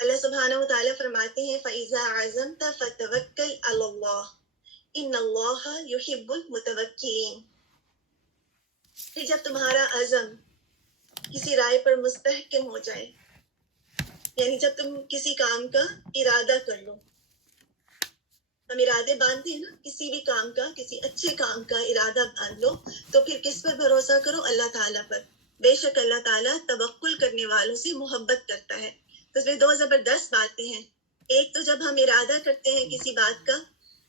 اللہ سبحانہ و تعالیٰ فرماتے ہیں فَإِذَا عَزَمْتَ فَتَوَكَّلْ عَلَى اللَّهِ إِنَّ اللَّهَ يُحِبُّ الْمُتَوَكِّلِينَ. کہ جب تمہارا عزم کسی رائے پر مستحکم ہو جائے، یعنی جب تم کسی کام کا ارادہ کر لو. ہم ارادے باندھتے ہیں نا، کسی بھی کام کا، کسی اچھے کام کا ارادہ باندھ لو تو پھر کس پر بھروسہ کرو؟ اللہ تعالیٰ پر. بے شک اللہ تعالیٰ توکل کرنے والوں سے محبت کرتا ہے. تو اس میں دو زبردست باتیں ہیں. ایک تو جب ہم ارادہ کرتے ہیں کسی بات کا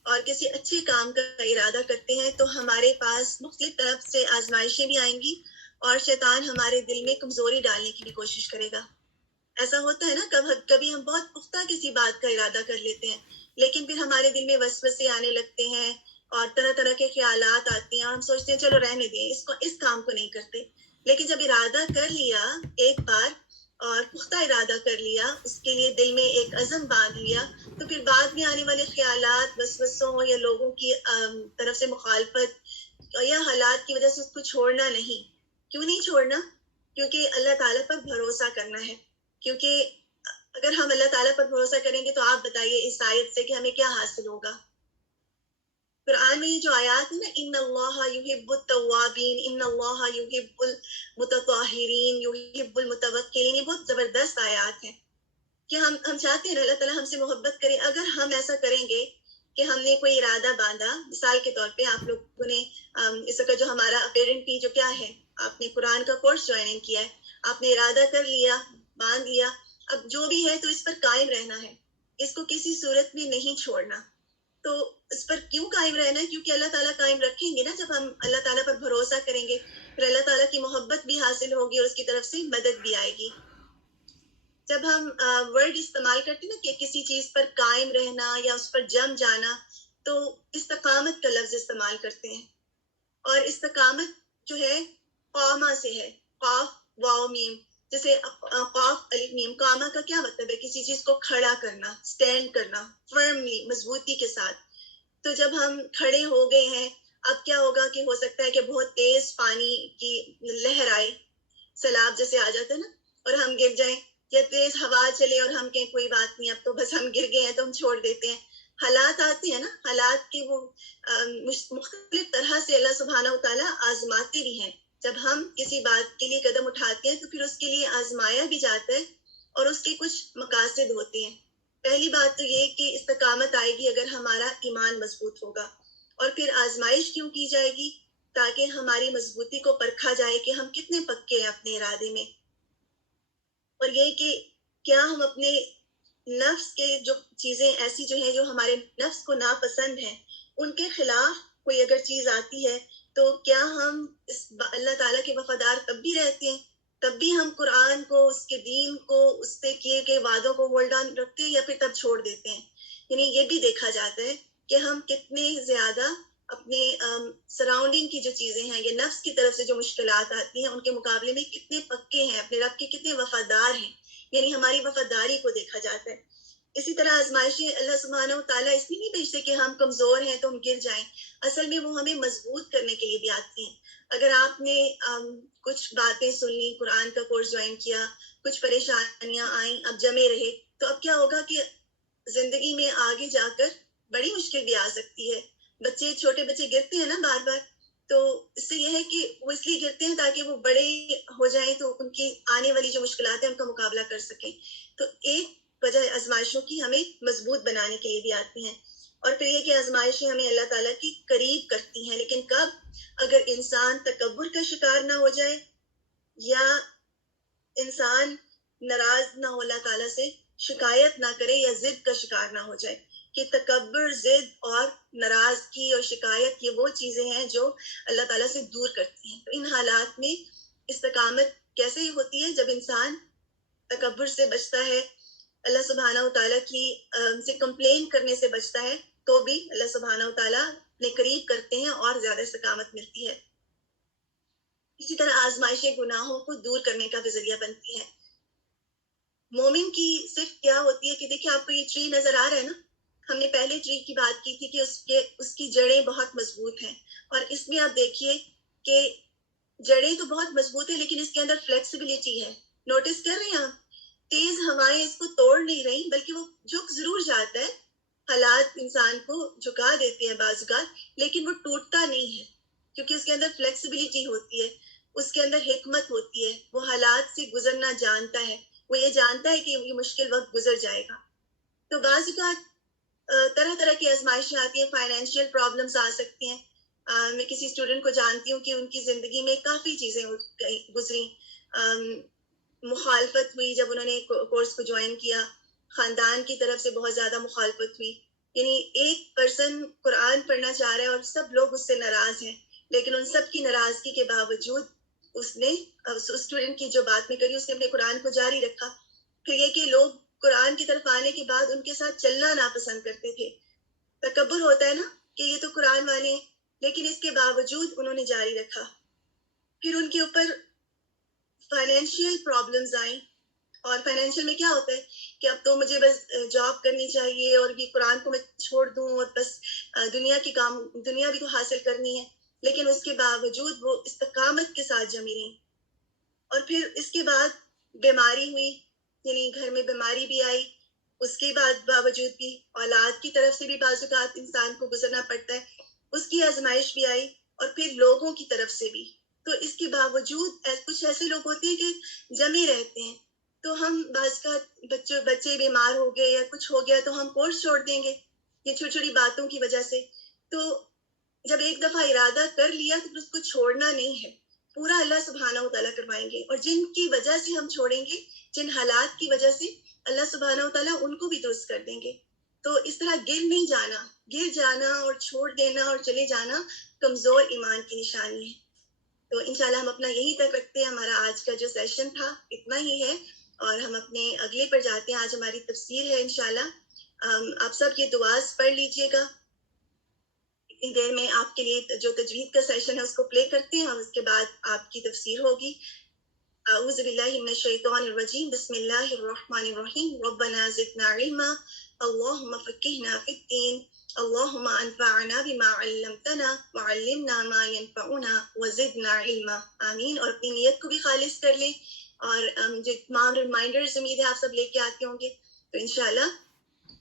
اور کسی اچھے کام کا ارادہ کرتے ہیں تو ہمارے پاس مختلف طرف سے آزمائشیں بھی آئیں گی اور شیطان ہمارے دل میں کمزوری ڈالنے کی بھی کوشش کرے گا. ایسا ہوتا ہے نا، کبھی ہم بہت پختہ کسی بات کا ارادہ کر لیتے ہیں لیکن پھر ہمارے دل میں وسوسے آنے لگتے ہیں اور طرح طرح کے خیالات آتے ہیں اور ہم سوچتے ہیں چلو رہنے دیں، اس کام کو نہیں کرتے. لیکن جب ارادہ کر لیا ایک بار اور پختہ ارادہ کر لیا، اس کے لیے دل میں ایک عزم باندھ لیا، تو پھر بعد میں آنے والے خیالات، وسوسوں یا لوگوں کی طرف سے مخالفت یا حالات کی وجہ سے اس کو چھوڑنا نہیں. کیوں نہیں چھوڑنا؟ کیونکہ اللہ تعالیٰ پر بھروسہ کرنا ہے. کیونکہ اگر ہم اللہ تعالیٰ پر بھروسہ کریں گے تو آپ بتائیے اس آیت سے کہ ہمیں کیا حاصل ہوگا؟ قرآن میں یہ جو آیات ہے نا، ان اللہ یحب التوابین، ان اللہ یحب المتطہرین، یحب المتوکلین، یہ بہت زبردست آیات ہیں کہ ہم چاہتے ہیں اللہ تعالیٰ ہم سے محبت کرے. اگر ہم ایسا کریں گے کہ ہم نے کوئی ارادہ باندھا، مثال کے طور پہ آپ لوگوں نے اس وقت جو ہمارا اپیرنٹلی جو کیا ہے، آپ نے قرآن کا کورس جوائن کیا ہے، آپ نے ارادہ کر لیا، باندھ لیا، اب جو بھی ہے تو اس پر قائم رہنا ہے، اس کو کسی صورت میں نہیں چھوڑنا. تو اس پر کیوں قائم رہنا ہے؟ کیونکہ اللہ تعالیٰ قائم رکھیں گے نا. جب ہم اللہ تعالیٰ پر بھروسہ کریں گے پھر اللہ تعالیٰ کی محبت بھی حاصل ہوگی اور اس کی طرف سے مدد بھی آئے گی. جب ہم ورڈ استعمال کرتے ہیں نا کہ کسی چیز پر قائم رہنا یا اس پر جم جانا، تو استقامت کا لفظ استعمال کرتے ہیں. اور استقامت جو ہے قامہ سے ہے، قاف واو میم. جیسے قاف الف میم، قامہ کا کیا مطلب ہے؟ کسی چیز کو کھڑا کرنا، سٹینڈ کرنا، فرملی، مضبوطی کے ساتھ. تو جب ہم کھڑے ہو گئے ہیں، اب کیا ہوگا کہ ہو سکتا ہے کہ بہت تیز پانی کی لہر آئے، سیلاب جیسے آ جاتا ہے نا، اور ہم گر جائیں، یا تیز ہوا چلے اور ہم کہیں کوئی بات نہیں، اب تو بس ہم گر گئے ہیں تو ہم چھوڑ دیتے ہیں. حالات آتے ہیں نا، حالات کے وہ مختلف طرح سے اللہ سبحانہ و تعالیٰ آزماتے بھی ہیں. جب ہم کسی بات کے لیے قدم اٹھاتے ہیں تو پھر اس کے لیے آزمایا بھی جاتا ہے اور اس کے کچھ مقاصد ہوتے ہیں. پہلی بات تو یہ کہ استقامت آئے گی اگر ہمارا ایمان مضبوط ہوگا. اور پھر آزمائش کیوں کی جائے گی؟ تاکہ ہماری مضبوطی کو پرکھا جائے کہ ہم کتنے پکے ہیں اپنے ارادے میں. اور یہ کہ کیا ہم اپنے نفس کے جو چیزیں ایسی جو ہیں جو ہمارے نفس کو ناپسند ہیں، ان کے خلاف کوئی اگر چیز آتی ہے تو کیا ہم اللہ تعالیٰ کے وفادار تب بھی رہتے ہیں؟ تب بھی ہم قرآن کو، اس کے دین کو، اس سے کیے گئے وعدوں کو ہولڈ آن رکھتے ہیں یا پھر تب چھوڑ دیتے ہیں؟ یعنی یہ بھی دیکھا جاتا ہے کہ ہم کتنے زیادہ اپنے سراؤنڈنگ کی جو چیزیں ہیں یا نفس کی طرف سے جو مشکلات آتی ہیں ان کے مقابلے میں کتنے پکے ہیں، اپنے رب کے کتنے وفادار ہیں. یعنی ہماری وفاداری کو دیکھا جاتا ہے. اسی طرح آزمائشیں اللہ سبحانہ و تعالیٰ اس لیے نہیں بھیجتے کہ ہم کمزور ہیں تو ہم گر جائیں. اصل میں وہ ہمیں مضبوط کرنے کے لیے بھی آتی ہیں. اگر آپ نے کچھ باتیں سن لی، قرآن کا کورس جوائن کیا، کچھ پریشانیاں آئیں، اب جمے رہے، تو اب کیا ہوگا کہ زندگی میں آگے جا کر بڑی مشکل بھی آ سکتی ہے. چھوٹے بچے گرتے ہیں نا بار بار، تو اس سے یہ ہے کہ وہ اس لیے گرتے ہیں تاکہ وہ بڑے ہو جائیں تو ان کی آنے والی جو مشکلات ہیں ان کا مقابلہ کر سکیں. تو ایک وجہ آزمائشوں کی ہمیں مضبوط بنانے کے لیے بھی آتی ہیں. اور پھر یہ کہ آزمائشیں ہمیں اللہ تعالیٰ کی قریب کرتی ہیں. لیکن کب؟ اگر انسان تکبر کا شکار نہ ہو جائے یا انسان ناراض نہ ہو اللہ تعالیٰ سے، شکایت نہ کرے یا ضد کا شکار نہ ہو جائے. کہ تکبر، ضد اور ناراضگی اور شکایت یہ وہ چیزیں ہیں جو اللہ تعالیٰ سے دور کرتی ہیں. تو ان حالات میں استقامت کیسے ہوتی ہے؟ جب انسان تکبر سے بچتا ہے، اللہ سبحانہ و تعالیٰ کی سے کمپلین کرنے سے بچتا ہے، تو بھی اللہ سبحانہ و تعالیٰ اپنے قریب کرتے ہیں اور زیادہ استقامت ملتی ہے. اسی طرح آزمائشیں گناہوں کو دور کرنے کا بھی ذریعہ بنتی ہیں. مومن کی صرف کیا ہوتی ہے کہ دیکھیں آپ کو یہ ٹری نظر آ رہا ہے نا، ہم نے پہلے ٹری کی بات کی تھی کہ اس کی جڑیں بہت مضبوط ہیں. اور اس میں آپ دیکھیے کہ جڑیں تو بہت مضبوط ہیں لیکن اس کے اندر فلیکسیبلٹی ہے. نوٹس کر رہے ہیں آپ تیز ہوائیں اس کو توڑ نہیں رہی، بلکہ وہ جھک ضرور جاتا ہے، حالات انسان کو جھکا دیتے ہیں بعض اوقات، لیکن وہ ٹوٹتا نہیں ہے، کیونکہ اس کے اندر فلیکسیبلٹی ہوتی ہے، اس کے اندر حکمت ہوتی ہے، وہ حالات سے گزرنا جانتا ہے، وہ یہ جانتا ہے کہ یہ مشکل وقت گزر جائے گا۔ تو بعض اوقات طرح طرح کی آزمائشیں آتی ہیں، فائنینشیل پرابلمس آ سکتی ہیں۔ میں کسی اسٹوڈنٹ کو جانتی ہوں کہ ان کی زندگی میں کافی چیزیں گزری، مخالفت ہوئی جب انہوں نے کورس کو جوائن کیا، خاندان کی طرف سے بہت زیادہ مخالفت ہوئی، یعنی ایک پرسن قرآن پڑھنا چاہ رہا ہے اور سب لوگ اس سے ناراض ہیں، لیکن ان سب کی ناراضگی کے باوجود اس نے اسٹوڈنٹ کی جو بات میں کری، اس نے اپنے قرآن کو جاری رکھا۔ پھر یہ کہ لوگ قرآن کی طرف آنے کے بعد ان کے ساتھ چلنا ناپسند کرتے تھے، تکبر ہوتا ہے نا کہ یہ تو قرآن والے ہیں، لیکن اس کے باوجود انہوں نے جاری رکھا۔ پھر ان کے اوپر فائنینشیل پرابلمز آئیں، اور فائنینشیل میں کیا ہوتا ہے کہ اب تو مجھے بس جاب کرنی چاہیے اور یہ قرآن کو میں چھوڑ دوں اور بس دنیا بھی تو حاصل کرنی ہے، لیکن اس کے باوجود وہ استقامت کے ساتھ جمی رہیں۔ اور پھر اس کے بعد بیماری ہوئی، یعنی گھر میں بیماری بھی آئی، اس کے بعد باوجود بھی اولاد کی طرف سے بھی بعض اوقات انسان کو گزرنا پڑتا ہے، اس کی آزمائش بھی آئی، اور پھر لوگوں کی طرف سے بھی۔ تو اس کے باوجود کچھ ایسے لوگ ہوتے ہیں کہ جمے رہتے ہیں، تو ہم بعض کا بچے بیمار ہو گئے یا کچھ ہو گیا تو ہم کورس چھوڑ دیں گے یہ چھوٹی چھوٹی باتوں کی وجہ سے۔ تو جب ایک دفعہ ارادہ کر لیا تو اس کو چھوڑنا نہیں ہے، پورا اللہ سبحانہ و تعالیٰ کروائیں گے، اور جن کی وجہ سے ہم چھوڑیں گے، جن حالات کی وجہ سے، اللہ سبحانہ و تعالیٰ ان کو بھی درست کر دیں گے۔ تو اس طرح گر جانا اور چھوڑ دینا اور چلے جانا کمزور ایمان کی نشانی ہے۔ تو انشاءاللہ ہم اپنا یہی تک رکھتے ہیں، ہمارا آج کا جو سیشن تھا اتنا ہی ہے، اور ہم اپنے اگلے پر جاتے ہیں۔ آج ہماری تفسیر ہے انشاءاللہ۔ آپ سب یہ دعاز پڑھ لیجئے گا، اتنی دیر میں آپ کے لیے جو تجوید کا سیشن ہے اس کو پلے کرتے ہیں، اور اس کے بعد آپ کی تفسیر ہوگی۔ اعوذ باللہ من الشیطان الرجیم، بسم اللہ الرحمن الرحیم، ربنا زدنا علما، اللہم فقہنا فی الدین، اللہم انفعنا بما علمتنا وعلمنا ما ينفعنا وزدنا علما، آمین۔ اور اپنی نیت کو بھی خالص کر لیں، اور جو تمام ریمائنڈرز امید ہے آپ سب لے کے آتے ہوں گے۔ تو انشاءاللہ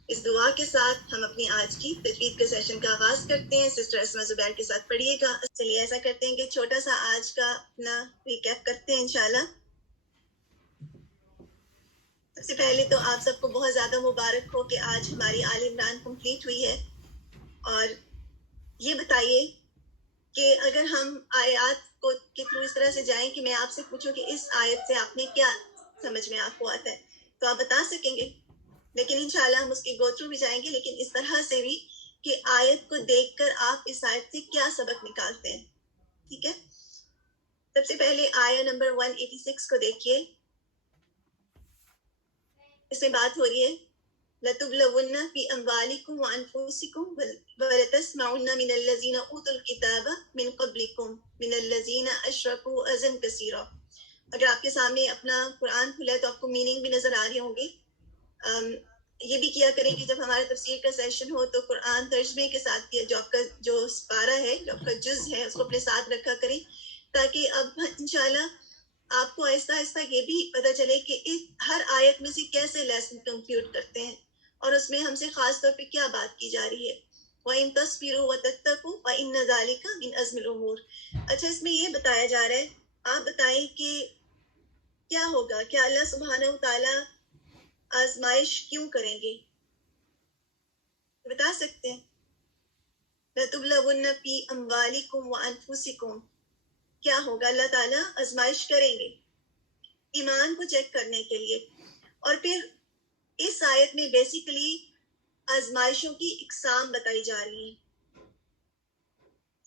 اس دعا کے ساتھ ہم اپنی آج کی تجوید کے سیشن کا آغاز کرتے ہیں۔ سسٹر اسما زبیر کے ساتھ پڑھیے گا۔ چلیے ایسا کرتے ہیں کہ چھوٹا سا آج کا اپنا ریکیپ کرتے ہیں انشاءاللہ۔ سب سے پہلے تو آپ سب کو بہت زیادہ مبارک ہو کہ آج ہماری آل عمران کمپلیٹ ہوئی ہے، اور یہ بتائیے کہ اگر ہم آیات کو کے تھرو اس طرح سے جائیں کہ میں آپ سے پوچھوں کہ اس آیت سے آپ نے کیا سمجھ میں آپ کو آتا ہے، تو آپ بتا سکیں گے، لیکن انشاءاللہ ہم اس کے گو تھرو بھی جائیں گے، لیکن اس طرح سے بھی کہ آیت کو دیکھ کر آپ اس آیت سے کیا سبق نکالتے ہیں، ٹھیک ہے؟ سب سے پہلے آیت نمبر 186 کو دیکھیے، اس میں بات ہو رہی ہے لَتُبْلَوُنَّ فِي أَمْوَالِكُمْ وَأَنفُسِكُمْ وَلَتَسْمَعُنَّ مِنَ الَّذِينَ أُوتُوا الْكِتَابَ مِنْ قَبْلِكُمْ مِنَ الَّذِينَ أَشْرَكُوا أَذًى كَثِيرًا۔ اگر آپ کے سامنے اپنا قرآن کھلا ہے تو آپ کو میننگ بھی نظر آ رہے ہوں گے۔ یہ بھی کیا کریں کہ جب ہمارا تفسیر کا سیشن ہو تو قرآن ترجمے کے ساتھ جو آپ کا جو سپارہ ہے، جو آپ کا جز ہے، اس کو اپنے ساتھ رکھا کریں، تاکہ اب انشاءاللہ آپ کو آہستہ آہستہ یہ بھی پتہ چلے کہ ہر آیت میں سے کیسے لیسن کنکلیوڈ کرتے ہیں، اور اس میں ہم سے خاص طور پہ کیا بات کی جا رہی ہے۔ وَإِن تَصْبِرُوا وَتَتَّقُوا فَإِنَّ ذَلِكَ مِنْ عَزْمِ الْأُمُورِ۔ اچھا، اس میں یہ بتایا جا رہا ہے، آپ بتائیں کہ کیا ہوگا، کیا اللہ سبحانہ وتعالیٰ آزمائش کیوں کریں گے؟ بتا سکتے ہیں؟ لَتُبْلَوُنَّ فِي أَمْوَالِكُمْ وَأَنفُسِكُمْ، کیا ہوگا؟ اللہ تعالیٰ آزمائش کریں گے ایمان کو چیک کرنے کے لیے۔ اور پھر اس آیت میں بیسیکلی آزمائشوں کی اقسام بتائی جا رہی ہیں،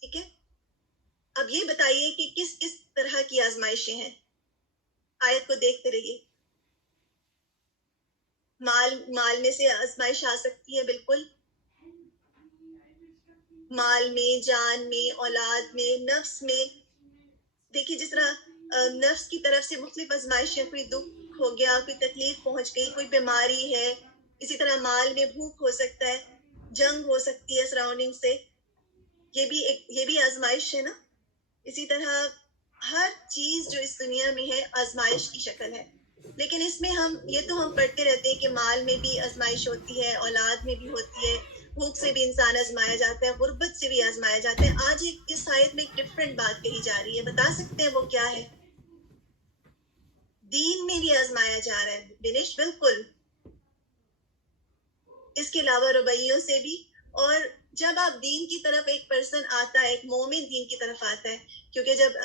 ٹھیک ہے؟ اب یہ بتائیے کہ کس کس طرح کی آزمائشیں ہیں، آیت کو دیکھتے رہیے۔ مال میں سے آزمائش آ سکتی ہے، بالکل، مال میں، جان میں، اولاد میں، نفس میں۔ دیکھیے جس طرح نفس کی طرف سے مختلف آزمائشیں، کوئی دکھ ہو گیا، کوئی تکلیف پہنچ گئی، کوئی بیماری ہے، اسی طرح مال میں بھوک ہو سکتا ہے، جنگ ہو سکتی ہے سراؤنڈنگ سے، یہ بھی آزمائش ہے نا۔ اسی طرح ہر چیز جو اس دنیا میں ہے آزمائش کی شکل ہے۔ لیکن اس میں ہم یہ تو ہم پڑھتے رہتے ہیں کہ مال میں بھی آزمائش ہوتی ہے، اولاد میں بھی ہوتی ہے، بھوک سے بھی انسان آزمایا جاتا ہے، غربت سے بھی آزمایا جاتا ہے. آج اس آیت میں ایک ڈفرینٹ بات کہی جا رہی ہے، بتا سکتے ہیں وہ کیا ہے؟ دین میں بھی آزمایا جا رہا ہے بنش، بالکل. اس کے علاوہ رویوں سے بھی. اور جب آپ دین کی طرف ایک پرسن آتا ہے، ایک مومن دین کی طرف آتا ہے، کیونکہ جب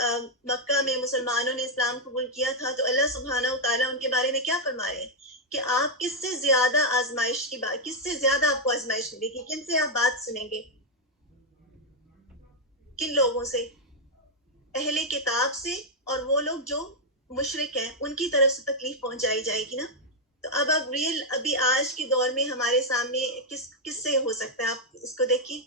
مکہ میں مسلمانوں نے اسلام قبول کیا تھا تو اللہ سبحانہ و تعالیٰ ان کے بارے میں کیا فرما رہے ہیں کہ آپ کس سے زیادہ آزمائش کی بات، کس سے زیادہ آپ کو آزمائش ملے گی، کن سے آپ بات سنیں گے، کن لوگوں سے؟ اہل کتاب سے، اور وہ لوگ جو مشرک ہیں ان کی طرف سے تکلیف پہنچائی جائے گی نا. تو اب ریئل ابھی آج کے دور میں ہمارے سامنے کس سے ہو سکتا ہے؟ آپ اس کو دیکھیے،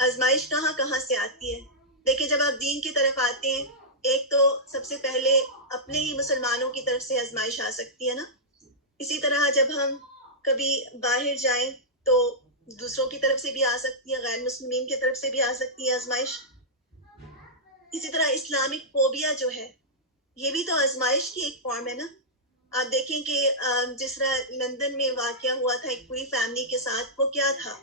آزمائش کہاں کہاں سے آتی ہے. دیکھیں جب آپ دین کی طرف آتے ہیں، ایک تو سب سے پہلے اپنے ہی مسلمانوں کی طرف سے آزمائش آ سکتی ہے نا. اسی طرح جب ہم کبھی باہر جائیں تو دوسروں کی طرف سے بھی آ سکتی ہے، غیر مسلمین کی طرف سے بھی آ سکتی ہے آزمائش. اسی طرح اسلامک فوبیا جو ہے، یہ بھی تو آزمائش کی ایک فارم ہے نا. آپ دیکھیں کہ جس طرح لندن میں واقعہ ہوا تھا ایک پوری فیملی کے ساتھ، وہ کیا تھا؟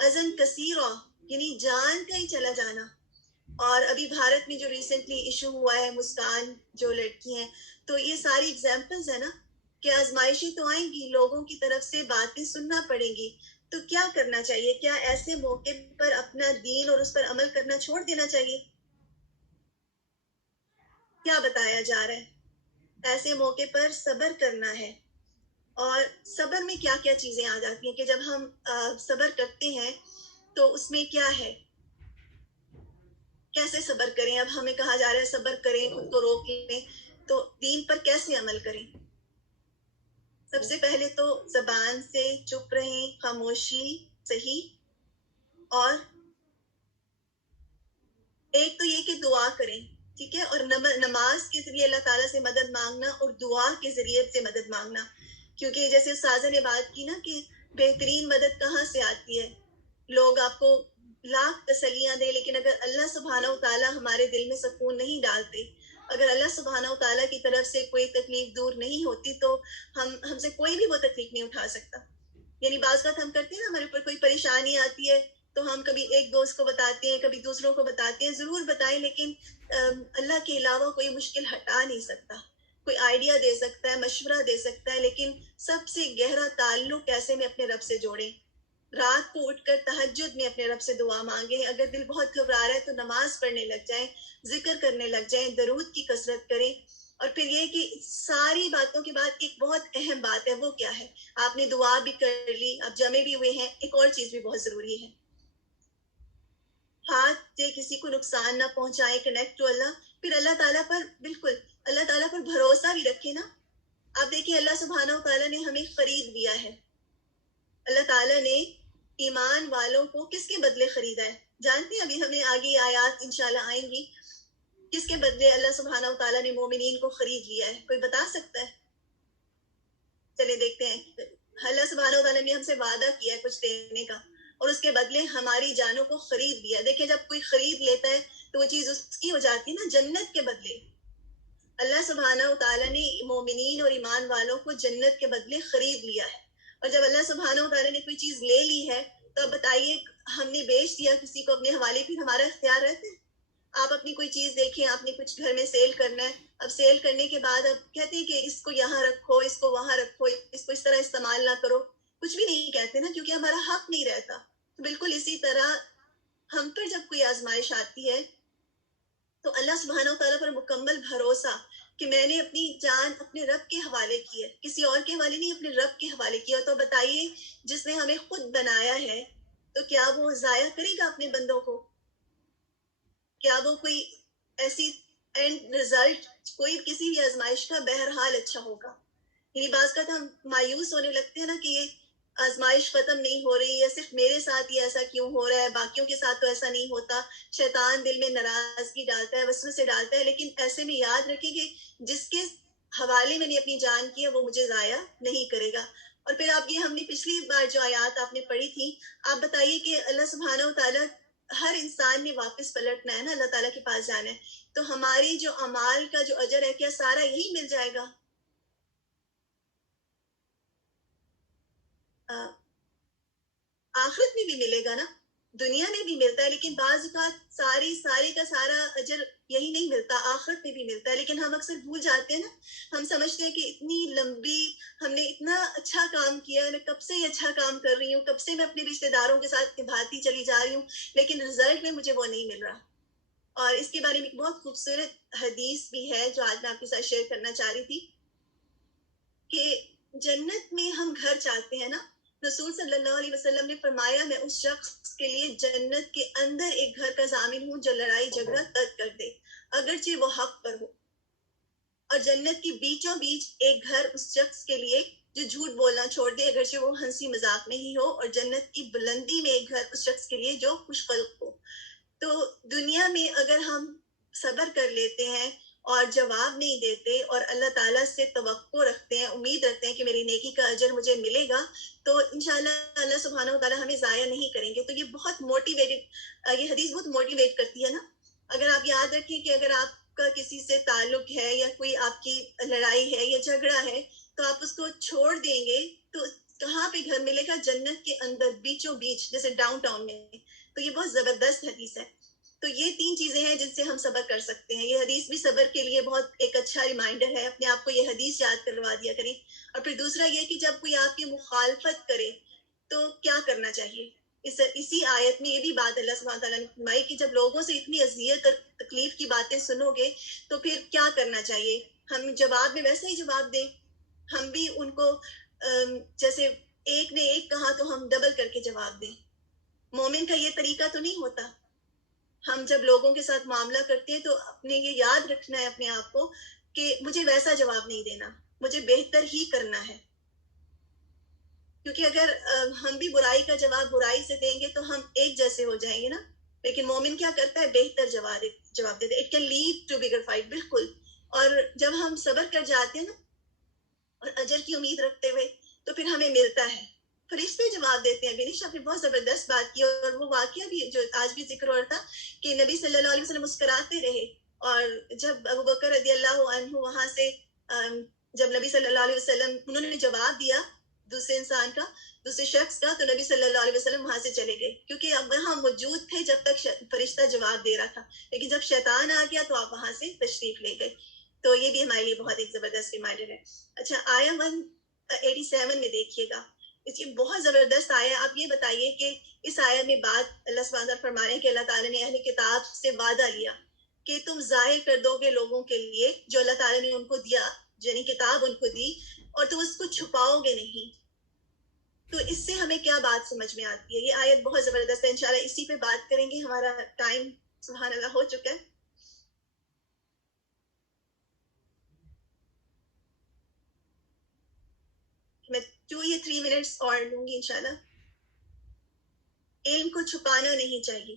ازن کثیرہ، یعنی جان کا ہی چلا جانا. اور ابھی بھارت میں جو ریسنٹلی ایشو ہوا ہے، مسکان جو لڑکی ہیں، تو یہ ساری اگزامپلز ہیں نا کہ آزمائشیں تو آئیں گی، لوگوں کی طرف سے باتیں سننا پڑیں گی. تو کیا کرنا چاہیے؟ کیا ایسے موقع پر اپنا دین اور اس پر عمل کرنا چھوڑ دینا چاہیے؟ کیا بتایا جا رہا ہے؟ ایسے موقع پر صبر کرنا ہے. اور صبر میں کیا کیا چیزیں آ جاتی ہیں کہ جب ہم صبر کرتے ہیں تو اس میں کیا ہے، کیسے صبر کریں؟ اب ہمیں کہا جا رہا ہے صبر کریں، خود کو روک لیں، تو دین پر کیسے عمل کریں؟ سب سے پہلے تو زبان سے چپ رہیں، خاموشی صحیح. اور ایک تو یہ کہ دعا کریں، ٹھیک ہے، اور نماز کے ذریعے اللہ تعالیٰ سے مدد مانگنا، اور دعا کے ذریعے سے مدد مانگنا. کیونکہ جیسے استاذہ نے بات کی نا کہ بہترین مدد کہاں سے آتی ہے. لوگ آپ کو لاکھ تسلیاں دیں، لیکن اگر اللہ سبحانہ و تعالیٰ ہمارے دل میں سکون نہیں ڈالتے، اگر اللہ سبحانہ و تعالیٰ کی طرف سے کوئی تکلیف دور نہیں ہوتی، تو ہم سے کوئی بھی وہ تکلیف نہیں اٹھا سکتا. یعنی بعض بات ہم کرتے ہیں نا، ہمارے اوپر کوئی پریشانی آتی ہے تو ہم کبھی ایک دوست کو بتاتے ہیں، کبھی دوسروں کو بتاتے ہیں. ضرور بتائیں، لیکن اللہ کے علاوہ کوئی مشکل ہٹا نہیں سکتا. کوئی آئیڈیا دے سکتا ہے، مشورہ دے سکتا ہے، لیکن سب سے گہرا تعلق کیسے میں اپنے رب سے جوڑیں. رات کو اٹھ کر تہجد میں اپنے رب سے دعا مانگیں. اگر دل بہت گھبرا رہا ہے تو نماز پڑھنے لگ جائیں، ذکر کرنے لگ جائیں، درود کی کثرت کریں. اور پھر یہ کہ ساری باتوں کے بعد ایک بہت اہم بات ہے، وہ کیا ہے؟ آپ نے دعا بھی کر لی، آپ جمع بھی ہوئے ہیں، ایک اور چیز بھی بہت ضروری ہے، ہاتھ سے کسی کو نقصان نہ پہنچائیں، کنیکٹ ٹو اللہ. پھر اللہ تعالیٰ پر بالکل، اللہ تعالیٰ پر بھروسہ بھی رکھے نا. آپ دیکھیں اللہ سبحانہ و تعالیٰ نے ہمیں خرید لیا ہے. اللہ تعالیٰ نے ایمان والوں کو کس کے بدلے خریدا ہے؟ جانتے ہیں؟ ابھی ہمیں آگے آیات انشاءاللہ آئیں گی. کس کے بدلے اللہ سبحانہ و تعالیٰ نے مومنین کو خرید لیا ہے؟ کوئی بتا سکتا ہے؟ چلے دیکھتے ہیں. اللہ سبحانہ و تعالیٰ نے ہم سے وعدہ کیا ہے کچھ دینے کا، اور اس کے بدلے ہماری جانوں کو خرید لیا. دیکھیں جب کوئی خرید لیتا ہے تو وہ چیز اس کی ہو جاتی ہے نا، جنت کے بدلے. اللہ سبحانہ و تعالیٰ نے مومنین اور ایمان والوں کو جنت کے بدلے خرید لیا ہے. اور جب اللہ سبحانہ و تعالیٰ نے کوئی چیز لے لی ہے تو اب بتائیے، ہم نے بیچ دیا کسی کو اپنے حوالے، پھر ہمارا اختیار رہتا ہے؟ آپ اپنی کوئی چیز دیکھیں، آپ نے کچھ گھر میں سیل کرنا ہے، اب سیل کرنے کے بعد اب کہتے ہیں کہ اس کو یہاں رکھو، اس کو وہاں رکھو، اس کو اس طرح استعمال نہ کرو. کچھ بھی نہیں کہتے نا، کیونکہ ہمارا حق نہیں رہتا. بالکل اسی طرح ہم پر جب کوئی آزمائش آتی ہے تو اللہ سبحانہ و تعالیٰ پر مکمل بھروسہ کہ میں نے اپنی جان اپنے رب کے حوالے کی ہے، کسی اور کے حوالے نہیں، اپنے رب کے حوالے کیا. تو بتائیے جس نے ہمیں خود بنایا ہے تو کیا وہ ضائع کرے گا اپنے بندوں کو؟ کیا وہ کوئی ایسی اینڈ رزلٹ کوئی کسی بھی آزمائش کا بہرحال اچھا ہوگا؟ یعنی بعض کا ہم مایوس ہونے لگتے ہیں نا کہ یہ آزمائش ختم نہیں ہو رہی ہے، صرف میرے ساتھ ہی ایسا کیوں ہو رہا ہے، باقیوں کے ساتھ تو ایسا نہیں ہوتا. شیطان دل میں ناراضگی ڈالتا ہے، وسوسے ڈالتا ہے. لیکن ایسے میں یاد رکھیں کہ جس کے حوالے میں نے اپنی جان کی ہے وہ مجھے ضائع نہیں کرے گا. اور پھر آپ یہ، ہم نے پچھلی بار جو آیات آپ نے پڑھی تھی، آپ بتائیے کہ اللہ سبحانہ و تعالیٰ ہر انسان نے واپس پلٹنا ہے نا، اللہ تعالیٰ کے پاس جانا ہے. تو ہماری جو اعمال کا جو اجر ہے کیا سارا یہی مل جائے گا؟ آخرت میں بھی ملے گا نا، دنیا میں بھی ملتا ہے، لیکن بعض اوقات ساری کا سارا اجر یہی نہیں ملتا، آخرت میں بھی ملتا ہے. لیکن ہم اکثر بھول جاتے ہیں نا، ہم سمجھتے ہیں کہ اتنی لمبی ہم نے اتنا اچھا کام کیا، میں کب سے یہ اچھا کام کر رہی ہوں، کب سے میں اپنے رشتے داروں کے ساتھ نبھاتی چلی جا رہی ہوں، لیکن رزلٹ میں مجھے وہ نہیں مل رہا. اور اس کے بارے میں ایک بہت خوبصورت حدیث بھی ہے جو آج میں آپ کے ساتھ شیئر کرنا چاہ رہی تھی کہ جنت میں ہم گھر چاہتے ہیں نا، رسول صلی اللہ علیہ وسلم نے فرمایا میں اس شخص کے لیے جنت کے اندر ایک گھر کا ضامن ہوں جو لڑائی جھگڑا ترک کر دے اگرچہ وہ حق پر ہو، اور جنت کی بیچوں بیچ ایک گھر اس شخص کے لیے جو جھوٹ بولنا چھوڑ دے اگرچہ وہ ہنسی مذاق میں ہی ہو، اور جنت کی بلندی میں ایک گھر اس شخص کے لیے جو خوش خلق ہو. تو دنیا میں اگر ہم صبر کر لیتے ہیں اور جواب نہیں دیتے اور اللہ تعالیٰ سے توقع رکھتے ہیں، امید رکھتے ہیں کہ میری نیکی کا اجر مجھے ملے گا، تو انشاءاللہ اللہ سبحانہ و تعالیٰ ہمیں ضائع نہیں کریں گے. تو یہ بہت موٹیویٹڈ، یہ حدیث بہت موٹیویٹ کرتی ہے نا. اگر آپ یاد رکھیں کہ اگر آپ کا کسی سے تعلق ہے یا کوئی آپ کی لڑائی ہے یا جھگڑا ہے تو آپ اس کو چھوڑ دیں گے تو کہاں پہ گھر ملے گا؟ جنت کے اندر بیچوں بیچ، جیسے ڈاؤن ٹاؤن میں. تو یہ بہت زبردست حدیث ہے. تو یہ 3 چیزیں ہیں جن سے ہم صبر کر سکتے ہیں. یہ حدیث بھی صبر کے لیے بہت ایک اچھا ریمائنڈر ہے، اپنے آپ کو یہ حدیث یاد کروا دیا کریں. اور پھر دوسرا یہ کہ جب کوئی آپ کی مخالفت کرے تو کیا کرنا چاہیے. اسی آیت میں یہ بھی بات اللہ سبحانہ تعالیٰ نے فرمائی کہ جب لوگوں سے اتنی اذیت اور تکلیف کی باتیں سنو گے تو پھر کیا کرنا چاہیے. ہم جواب میں ویسا ہی جواب دیں، ہم بھی ان کو جیسے ایک نے ایک کہا تو ہم ڈبل کر کے جواب دیں. مومن کا یہ طریقہ تو نہیں ہوتا. ہم جب لوگوں کے ساتھ معاملہ کرتے ہیں تو اپنے یہ یاد رکھنا ہے اپنے آپ کو کہ مجھے ویسا جواب نہیں دینا، مجھے بہتر ہی کرنا ہے. کیونکہ اگر ہم بھی برائی کا جواب برائی سے دیں گے تو ہم ایک جیسے ہو جائیں گے نا. لیکن مومن کیا کرتا ہے؟ بہتر جواب دیتا ہے. It can lead to bigger fight. بالکل. اور جب ہم صبر کر جاتے ہیں نا اور اجر کی امید رکھتے ہوئے تو پھر ہمیں ملتا ہے. فرشتے جواب دیتے ہیں. بینش آپ نے بہت زبردست بات کی، اور وہ واقعہ بھی جو آج بھی ذکر ہو رہا تھا کہ نبی صلی اللہ علیہ وسلم مسکراتے رہے، اور جب ابو بکر رضی اللہ عنہ وہاں سے جب نبی صلی اللہ علیہ وسلم انہوں نے جواب دیا دوسرے انسان کا، دوسرے شخص کا، تو نبی صلی اللہ علیہ وسلم وہاں سے چلے گئے، کیونکہ اب وہاں موجود تھے جب تک فرشتہ جواب دے رہا تھا. لیکن جب شیطان آ گیا تو آپ وہاں سے تشریف لے گئے. تو یہ بھی ہمارے لیے بہت ایک زبردست ریمائنڈر ہے. اچھا، آیا 187 میں دیکھیے گا، اس کی بہت زبردست آیا. آپ یہ بتائیے کہ اس آیت میں بات اللہ سبحانہ وتعالیٰ فرما رہے ہیں کہ اللہ تعالیٰ نے اہل کتاب سے وعدہ لیا کہ تم ظاہر کر دو گے لوگوں کے لیے جو اللہ تعالیٰ نے ان کو دیا، یعنی کتاب ان کو دی، اور تم اس کو چھپاؤ گے نہیں. تو اس سے ہمیں کیا بات سمجھ میں آتی ہے؟ یہ آیت بہت زبردست ہے. انشاءاللہ اسی پہ بات کریں گے. ہمارا ٹائم سبحان اللہ ہو چکا ہے. میں 2 یا 3 منٹس اور لوں گی انشاءاللہ. علم کو چھپانا نہیں چاہیے،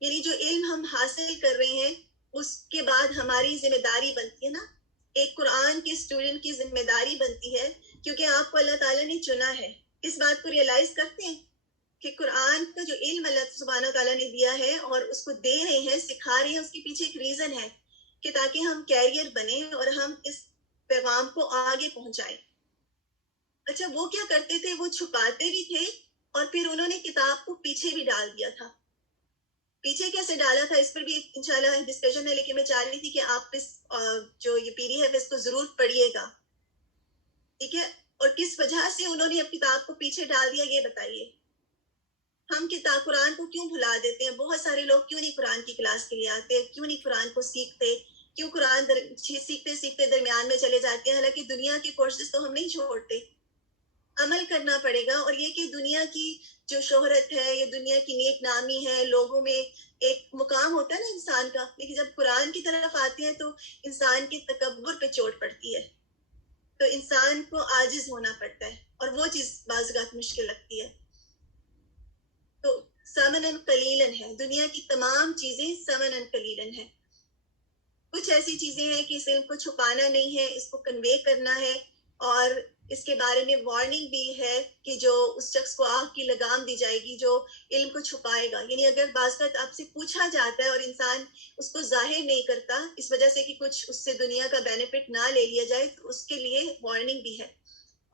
یعنی جو علم ہم حاصل کر رہے ہیں اس کے بعد ہماری ذمہ داری بنتی ہے نا، ایک قرآن کے اسٹوڈنٹ کی ذمہ داری بنتی ہے، کیونکہ آپ کو اللہ تعالیٰ نے چنا ہے. اس بات کو ریئلائز کرتے ہیں کہ قرآن کا جو علم اللہ سبحانہ تعالیٰ نے دیا ہے اور اس کو دے رہے ہیں، سکھا رہے ہیں، اس کے پیچھے ایک ریزن ہے کہ تاکہ ہم کیریئر بنیں اور ہم اس پیغام کو آگے پہنچائیں. اچھا، وہ کیا کرتے تھے؟ وہ چھپاتے بھی تھے اور پھر انہوں نے کتاب کو پیچھے بھی ڈال دیا تھا. پیچھے کیسے ڈالا تھا اس پر بھی انشاءاللہ ڈسکشن ہے، لیکن میں چاہ رہی تھی کہ آپ اس جو یہ پیری ہے اس کو ضرور پڑھیے گا. ٹھیک ہے؟ اور کس وجہ سے انہوں نے اب کتاب کو پیچھے ڈال دیا یہ بتائیے. ہم کتاب قرآن کو کیوں بھلا دیتے ہیں؟ بہت سارے لوگ کیوں نہیں قرآن کی کلاس کے لیے آتے، کیوں نہیں قرآن کو سیکھتے، کیوں قرآن سیکھتے سیکھتے درمیان میں چلے جاتے ہیں؟ حالانکہ دنیا کے کورسز تو ہم نہیں چھوڑتے. عمل کرنا پڑے گا. اور یہ کہ دنیا کی جو شہرت ہے، یہ دنیا کی نیک نامی ہے، لوگوں میں ایک مقام ہوتا ہے نا انسان کا، لیکن جب قرآن کی طرف آتے ہیں تو انسان کے تکبر پہ چوٹ پڑتی ہے، تو انسان کو عاجز ہونا پڑتا ہے، اور وہ چیز بعض اوقات مشکل لگتی ہے. تو ثمناً قلیلاً ہے، دنیا کی تمام چیزیں ثمناً قلیلاً ہے. کچھ ایسی چیزیں ہیں کہ اس علم کو چھپانا نہیں ہے، اس کو کنوے کرنا ہے. اور اس کے بارے میں وارننگ بھی ہے کہ جو اس شخص کو آگ کی لگام دی جائے گی جو علم کو چھپائے گا. یعنی اگر بعض اوقات آپ سے پوچھا جاتا ہے اور انسان اس کو ظاہر نہیں کرتا اس وجہ سے کہ کچھ اس سے دنیا کا بینیفٹ نہ لے لیا جائے تو اس کے لیے وارننگ بھی ہے.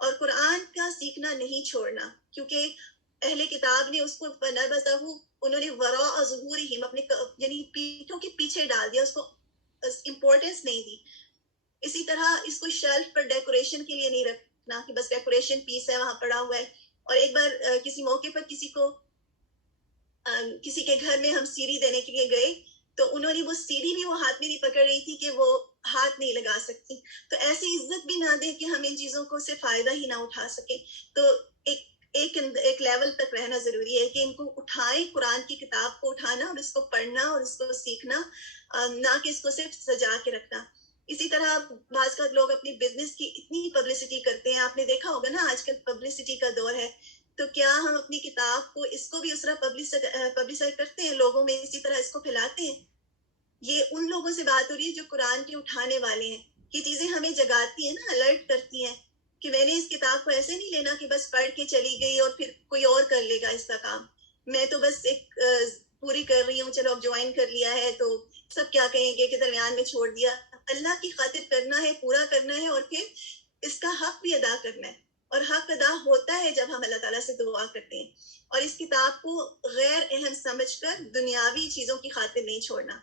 اور قرآن کا سیکھنا نہیں چھوڑنا, کیونکہ اہل کتاب نے اس کو فنبذہ انہوں نے وراء ظہورہم اپنے یعنی پیٹھوں کے پیچھے ڈال دیا, اس کو امپورٹنس نہیں دی. اسی طرح اس کو شیلف پر ڈیکوریشن کے لیے نہیں رکھنا کہ بس ڈیکوریشن پیس ہے وہاں پڑا ہوا ہے. اور ایک بار کسی موقع پر کسی کے گھر میں ہم سیڑھی دینے کے لیے گئے تو انہوں نے وہ سیڑھی بھی وہ ہاتھ میں نہیں پکڑ رہی تھی کہ وہ ہاتھ نہیں لگا سکتی. تو ایسی عزت بھی نہ دیں کہ ہم ان چیزوں کو سے فائدہ ہی نہ اٹھا سکیں. تو ایک لیول تک رہنا ضروری ہے کہ ان کو اٹھائیں, قرآن کی کتاب کو اٹھانا اور اس کو پڑھنا اور اس کو سیکھنا, نہ کہ اس کو صرف سجا کے رکھنا. اسی طرح بعض کا لوگ اپنی بزنس کی اتنی پبلسٹی کرتے ہیں, آپ نے دیکھا ہوگا نا آج کل پبلسٹی کا دور ہے, تو کیا ہم اپنی کتاب کو اس کو بھی اس طرح پبلسائز کرتے ہیں, لوگوں میں اسی طرح اس کو پھیلاتے ہیں؟ یہ ان لوگوں سے بات ہو رہی ہے جو قرآن کے اٹھانے والے ہیں. یہ چیزیں ہمیں جگاتی ہیں نا, الرٹ کرتی ہیں کہ میں نے اس کتاب کو ایسے نہیں لینا کہ بس پڑھ کے چلی گئی اور پھر کوئی اور کر لے گا اس کا کام, میں تو بس ایک پوری کر رہی ہوں, چلو اب جوائن کر لیا ہے تو سب کیا کہیں گے کہ درمیان میں چھوڑ دیا. اللہ کی خاطر کرنا ہے, پورا کرنا ہے, اور پھر اس کا حق بھی ادا کرنا ہے. اور حق ادا ہوتا ہے جب ہم اللہ تعالیٰ سے دعا کرتے ہیں. اور اس کتاب کو غیر اہم سمجھ کر دنیاوی چیزوں کی خاطر نہیں چھوڑنا.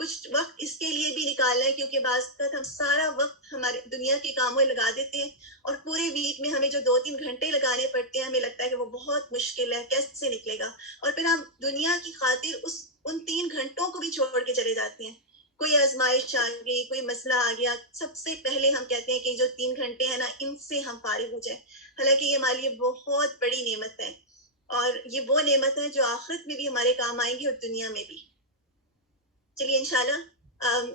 کچھ وقت اس کے لیے بھی نکالنا ہے, کیونکہ بعض وقت ہم سارا وقت ہمارے دنیا کے کاموں میں لگا دیتے ہیں اور پورے ویک میں ہمیں جو 2-3 گھنٹے لگانے پڑتے ہیں ہمیں لگتا ہے کہ وہ بہت مشکل ہے, کیسے نکلے گا, اور پھر ہم دنیا کی خاطر ان 3 گھنٹوں کو بھی چھوڑ کے چلے جاتے ہیں. کوئی آزمائش آ گئی, کوئی مسئلہ آ گیا, سب سے پہلے ہم کہتے ہیں کہ جو 3 گھنٹے ہیں نا ان سے ہم فارغ ہو جائیں, حالانکہ یہ ہمارے لیے بہت بڑی نعمت ہے, اور یہ وہ نعمت ہے جو آخرت میں بھی ہمارے کام آئیں گی اور دنیا میں بھی. چلیے انشاءاللہ.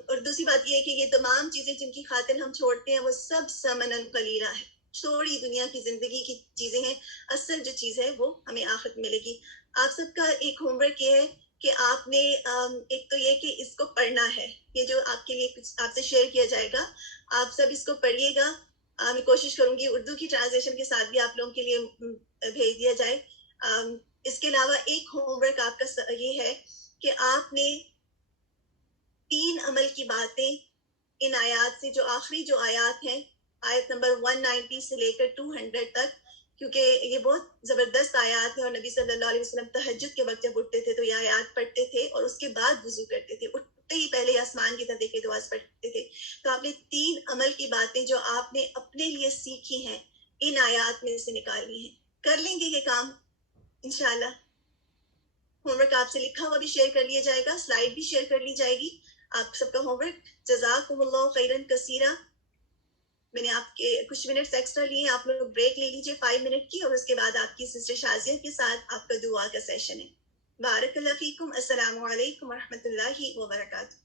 اور دوسری بات یہ ہے کہ یہ تمام چیزیں جن کی خاطر ہم چھوڑتے ہیں وہ سب ثمناً قلیلہ ہے, تھوڑی دنیا کی زندگی کی چیزیں ہیں, اصل جو چیز ہے وہ ہمیں آخرت ملے گی. آپ سب کا ایک ہوم ورک یہ ہے کہ آپ نے ایک تو یہ کہ اس کو پڑھنا ہے, یہ جو آپ کے لیے کچھ آپ سے شیئر کیا جائے گا آپ سب اس کو پڑھیے گا. میں کوشش کروں گی اردو کی ٹرانسلیشن کے ساتھ بھی آپ لوگوں کے لیے بھیج دیا جائے. اس کے علاوہ ایک ہوم ورک آپ کا یہ ہے کہ آپ نے 3 عمل کی باتیں ان آیات سے, جو آخری جو آیات ہیں آیت نمبر 190 سے لے کر 200 تک, کیونکہ یہ بہت زبردست آیات ہیں اور نبی صلی اللہ علیہ وسلم تہجد کے وقت جب اٹھتے تھے تو یہ آیات پڑھتے تھے اور اس کے بعد وضو کرتے تھے, اٹھتے ہی پہلے آسمان کی طرف دیکھ کے دعا پڑھتے تھے. تو آپ نے 3 عمل کی باتیں جو آپ نے اپنے لیے سیکھی ہیں ان آیات میں سے نکالنی ہیں. کر لیں گے یہ کام انشاءاللہ. ہوم ورک آپ سے لکھا ہوا بھی شیئر کر لیا جائے گا, سلائڈ بھی شیئر کر لی جائے گی. آپ سب کا ہوم ورک. جزاکم اللہ خیرن کثیرا. میں نے آپ کے کچھ منٹس ایکسٹرا لیے, آپ لوگ بریک لے لیجیے 5 منٹ کی, اور اس کے بعد آپ کی سسٹر شازیہ کے ساتھ آپ کا دعا کا سیشن ہے. بارک اللہ فیکم. السلام علیکم ورحمۃ اللہ وبرکاتہ.